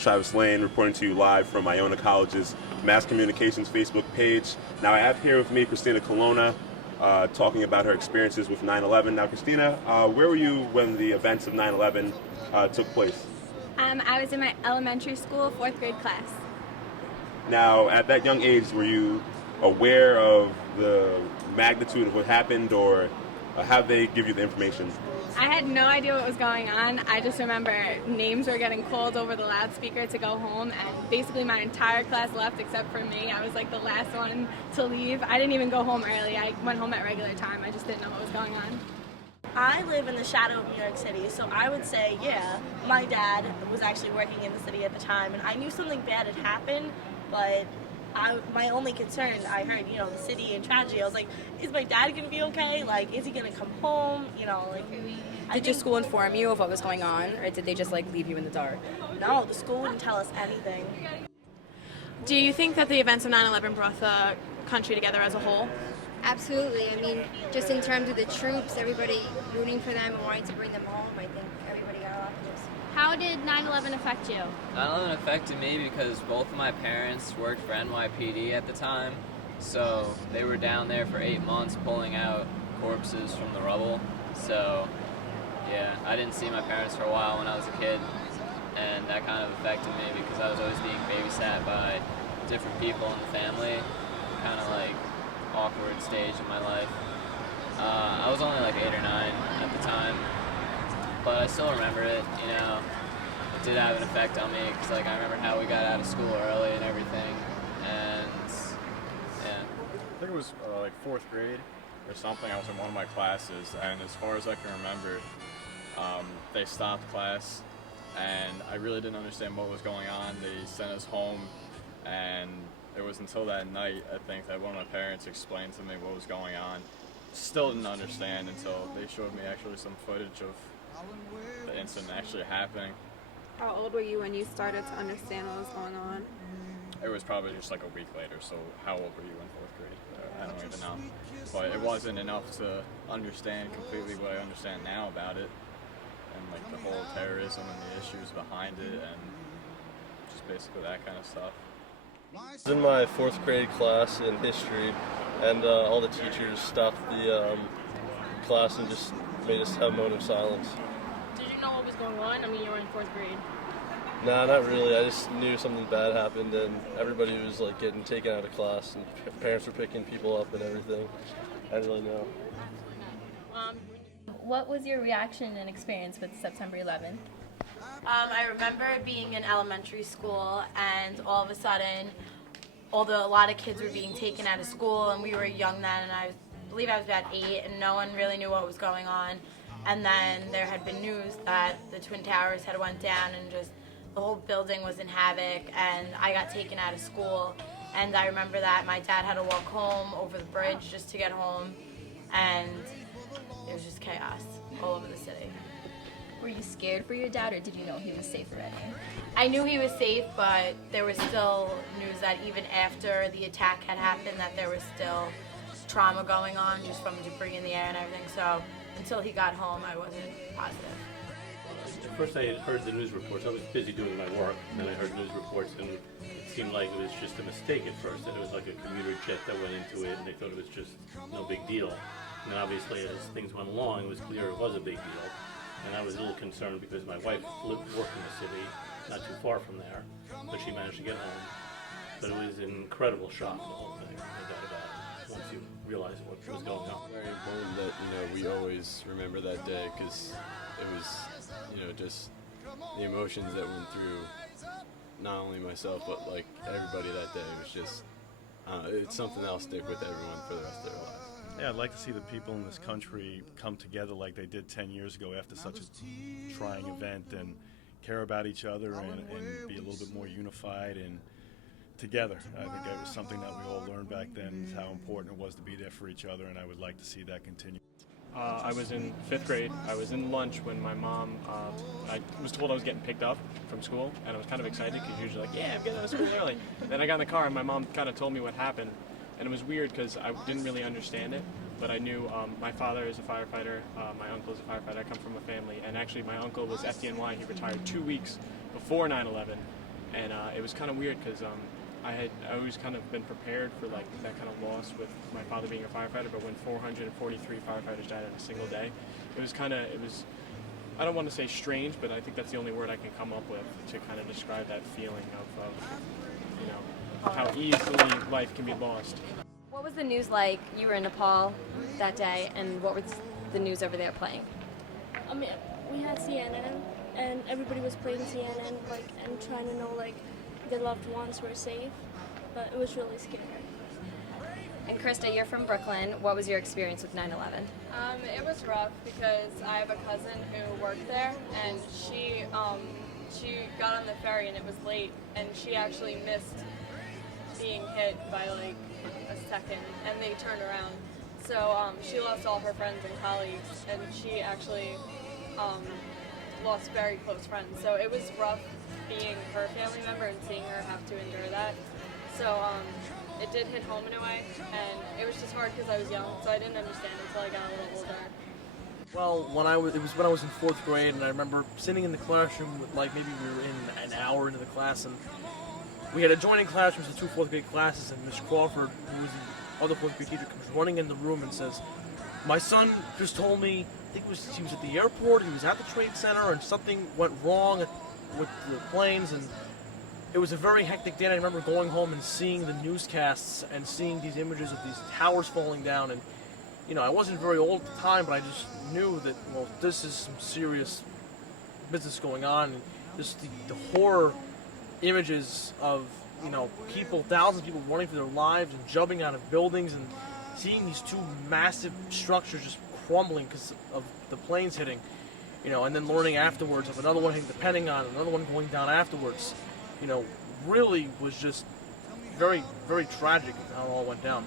Travis Lane reporting to you live from Iona College's Mass Communications Facebook page. Now I have here with me Christina Colonna talking about her experiences with 9/11. Now Christina, where were you when the events of 9/11 took place? I was in my elementary school 4th grade class. Now at that young age, were you aware of the magnitude of what happened, or how did they give you the information? I had no idea what was going on. I just remember names were getting called over the loudspeaker to go home, and basically my entire class left except for me. I was like the last one to leave. I didn't even go home early. I went home at regular time. I just didn't know what was going on. I live in the shadow of New York City, so I would say, yeah, my dad was actually working in the city at the time, and I knew something bad had happened, but my only concern, I heard, the city and tragedy. I was like, is my dad going to be okay? Like, is he going to come home? Did your school inform you of what was going on, or did they just leave you in the dark? No, the school wouldn't tell us anything. Do you think that the events of 9/11 brought the country together as a whole? Absolutely. I mean, just in terms of the troops, everybody rooting for them and wanting to bring them home, I think everybody got a lot of this. How did 9/11 affect you? 9/11 affected me because both of my parents worked for NYPD at the time, so they were down there for 8 months pulling out corpses from the rubble. So, yeah, I didn't see my parents for a while when I was a kid, and that kind of affected me because I was always being babysat by different people in the family, kind of awkward stage in my life. I was only 8 or 9 at the time, but I still remember it. It did have an effect on me because I remember how we got out of school early and everything, and yeah. I think it was 4th grade or something. I was in one of my classes, and as far as I can remember, they stopped class, and I really didn't understand what was going on. They sent us home, and it was until that night, I think, that one of my parents explained to me what was going on. Still didn't understand until they showed me actually some footage of the incident actually happening. How old were you when you started to understand what was going on? It was probably just a week later, so how old were you in 4th grade? I don't even know. But it wasn't enough to understand completely what I understand now about it, and the whole terrorism and the issues behind it, and just basically that kind of stuff. I was in my 4th grade class in history, and all the teachers stopped the class and just made us have a moment of silence. Did you know what was going on? I mean, you were in 4th grade. Nah, not really. I just knew something bad happened, and everybody was getting taken out of class, and parents were picking people up and everything. I didn't really know. What was your reaction and experience with September 11th? I remember being in elementary school, and all of a sudden, a lot of kids were being taken out of school, and we were young then, and I believe I was about 8, and no one really knew what was going on. And then there had been news that the Twin Towers had went down, and just the whole building was in havoc, and I got taken out of school. And I remember that my dad had to walk home over the bridge just to get home, and it was just chaos all over the city. Were you scared for your dad, or did you know he was safe already? I knew he was safe, but there was still news that even after the attack had happened, that there was still trauma going on just from debris in the air and everything. So until he got home, I wasn't positive. At first I had heard the news reports. I was busy doing my work, and then I heard news reports, and it seemed like it was just a mistake at first, that it was a commuter jet that went into it, and they thought it was just no big deal. And then obviously as things went along, it was clear it was a big deal. And I was a little concerned because my wife worked in the city, not too far from there, but she managed to get home. But it was an incredible shock, the whole thing, no doubt about it, once you realize what was going on. Very important that, we always remember that day, because it was, just the emotions that went through not only myself, but everybody that day. It was just, it's something that'll stick with everyone for the rest of their lives. Yeah, I'd like to see the people in this country come together like they did 10 years ago after such a trying event, and care about each other and be a little bit more unified and together. I think that was something that we all learned back then, is how important it was to be there for each other, and I would like to see that continue. I was in 5th grade. I was in lunch when my mom, I was told I was getting picked up from school, and I was kind of excited because usually yeah, I'm getting out of school early. Then I got in the car and my mom kind of told me what happened, and it was weird because I didn't really understand it, but I knew my father is a firefighter, my uncle is a firefighter, I come from a family, and actually my uncle was FDNY, he retired 2 weeks before 9/11, And it was kind of weird because I had always kind of been prepared for like that kind of loss with my father being a firefighter, but when 443 firefighters died in a single day, it was I don't want to say strange, but I think that's the only word I can come up with to kind of describe that feeling of how easily life can be lost. What was the news like? You were in Nepal that day, and what was the news over there playing? I mean, we had CNN, and everybody was playing CNN, and trying to know, their loved ones were safe, but it was really scary. And Krista, you're from Brooklyn. What was your experience with 9/11? It was rough because I have a cousin who worked there, and she got on the ferry and it was late, and she actually missed being hit by a second, and they turned around. So she lost all her friends and colleagues, and she actually lost very close friends. So it was rough being her family member and seeing her have to endure that. So it did hit home in a way, and it was just hard because I was young, so I didn't understand until I got a little older. Well, it was when I was in 4th grade, and I remember sitting in the classroom with maybe we were in an hour into the class, and we had adjoining classrooms, the 2 4th grade classes, and Miss Crawford, who was the other 4th grade teacher, comes running in the room and says, "My son just told me, I think he was at the airport, he was at the Trade Center, and something went wrong with the planes," and it was a very hectic day, and I remember going home and seeing the newscasts and seeing these images of these towers falling down, and I wasn't very old at the time, but I just knew that, well, this is some serious business going on, and just the horror images of, people, thousands of people running for their lives and jumping out of buildings, and seeing these 2 massive structures just crumbling because of the planes hitting, and then learning afterwards of another one hitting the Pentagon, another one going down afterwards, really was just very, very tragic how it all went down.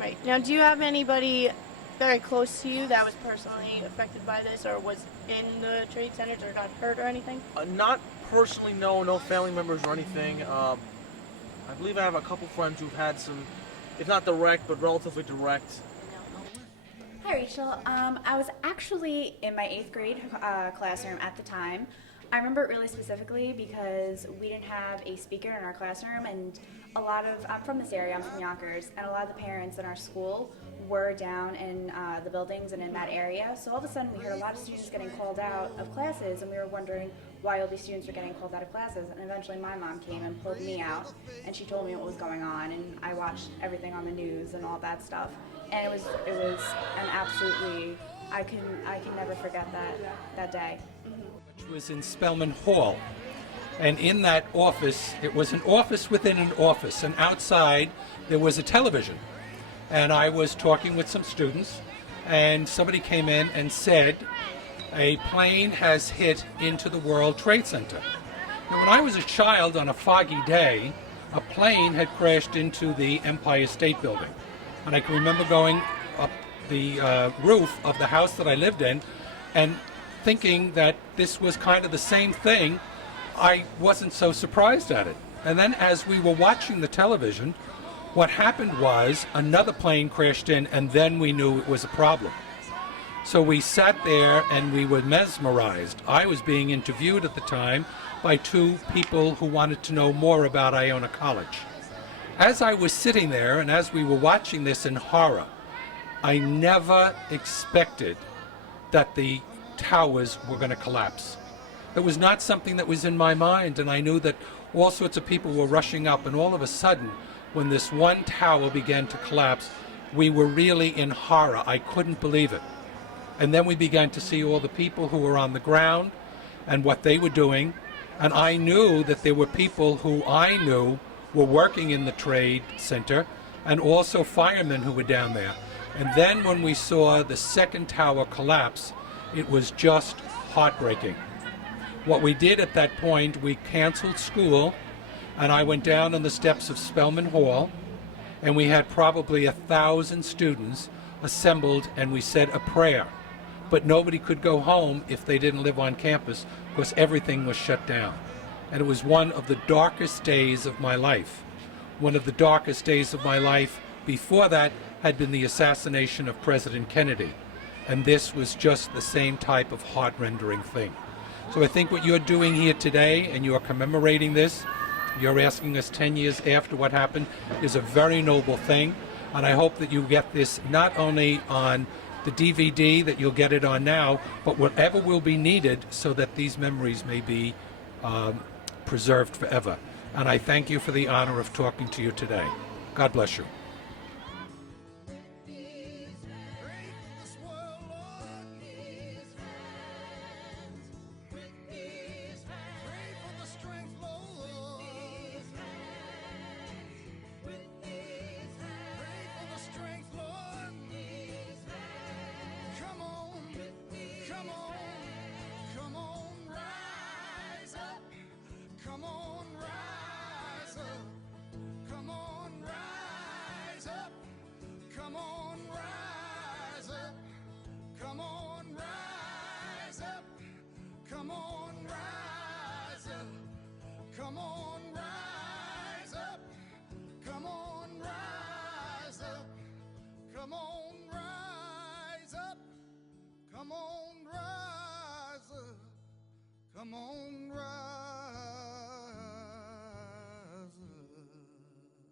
Right. Now, do you have anybody very close to you that was personally affected by this, or was in the trade centers, or got hurt or anything? Not personally, no family members or anything. I believe I have a couple friends who've had some, if not direct, but relatively direct. Hi, Rachel. I was actually in my 8th grade classroom at the time. I remember it really specifically because we didn't have a speaker in our classroom, and I'm from this area, I'm from Yonkers, and a lot of the parents in our school were down in the buildings and in that area. So all of a sudden we heard a lot of students getting called out of classes, and we were wondering why all these students were getting called out of classes. And eventually my mom came and pulled me out, and she told me what was going on, and I watched everything on the news and all that stuff. And it was an absolutely, I can never forget that day. Which was in Spelman Hall. And in that office, it was an office within an office, and outside there was a television. And I was talking with some students, and somebody came in and said, a plane has hit into the World Trade Center. Now, when I was a child on a foggy day, a plane had crashed into the Empire State Building. And I can remember going up the roof of the house that I lived in and thinking that this was kind of the same thing. I wasn't so surprised at it. And then as we were watching the television, what happened was another plane crashed in, and then we knew it was a problem. So we sat there and we were mesmerized. I was being interviewed at the time by 2 people who wanted to know more about Iona College. As I was sitting there and as we were watching this in horror, I never expected that the towers were going to collapse. It was not something that was in my mind, and I knew that all sorts of people were rushing up, and all of a sudden, when this one tower began to collapse, we were really in horror. I couldn't believe it. And then we began to see all the people who were on the ground and what they were doing, and I knew that there were people who I knew were working in the trade center, and also firemen who were down there. And then when we saw the second tower collapse, it was just heartbreaking. What we did at that point, we canceled school, and I went down on the steps of Spelman Hall, and we had probably 1,000 students assembled, and we said a prayer. But nobody could go home if they didn't live on campus, because everything was shut down. And it was one of the darkest days of my life. One of the darkest days of my life before that had been the assassination of President Kennedy. And this was just the same type of heart-rendering thing. So I think what you're doing here today, and you're commemorating this, you're asking us 10 years after what happened is a very noble thing. And I hope that you get this not only on the DVD that you'll get it on now, but whatever will be needed so that these memories may be preserved forever. And I thank you for the honor of talking to you today. God bless you. Come on, rise up. Come on, rise.